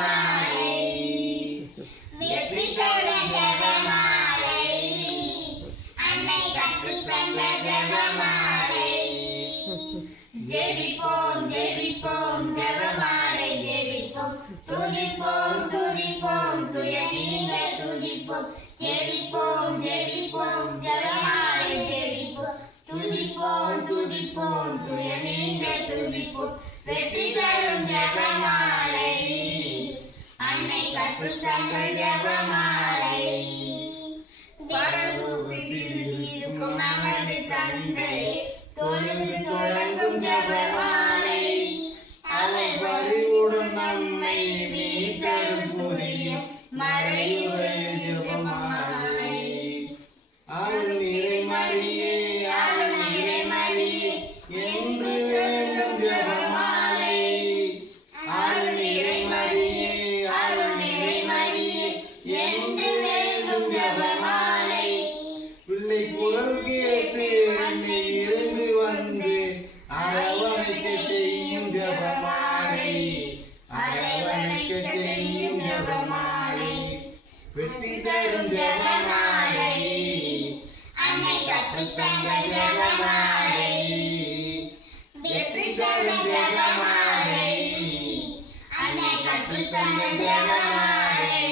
ஜெபமாலை வெற்றி தந்த ஜெபமாலை அன்னை கற்றுத் தந்த ஜெபமாலை ஜெபிப்போம் ஜெபிப்போம் ஜெபமாலை ஜெபிப்போம் துதிப்போம் துதிப்போம் துயர் நீங்க துதிப்போம் ஜெபிப்போம் ஜெபிப்போம் ஜெபமாலை ஜெபிப்போம் துதிப்போம் துதிப்போம் துயர் நீங்க துதிப்போம் வெற்றி தரும் ஜெபமாலை அன்னை கற்றுத் தந்த ஜெபமாலை பரலோகத்தில் இருக்கும் நமது தந்தையே தொழுது தொடங்கும் ஜெபமாலை அவர் பரிவுடன் நம்மை மீட்டரும் புரியும் மறையுடைய ஜெபமாலை அருள் நிறை மரியே அருள் நிறை மரியே என்று சொல்லும் ஜெபமாலை அருள் நிறை மரியே அருள் நிறை மரியே என்று சொல்லும் ஜெபமாலை பிள்ளை குரல் கேட்டு அன்னை இருந்து வந்து அரவணைக்க செய்யும் ஜெபமாலை அரவணைக்க செய்யும் ஜெபமாலை வெற்றி தரும் ஜெபமாலை அன்னை கற்றுத் தந்த ஜெபமாலை வெற்றி தரும் ஜெபமாலை அன்னை கற்றுத் தந்த ஜெபமாலை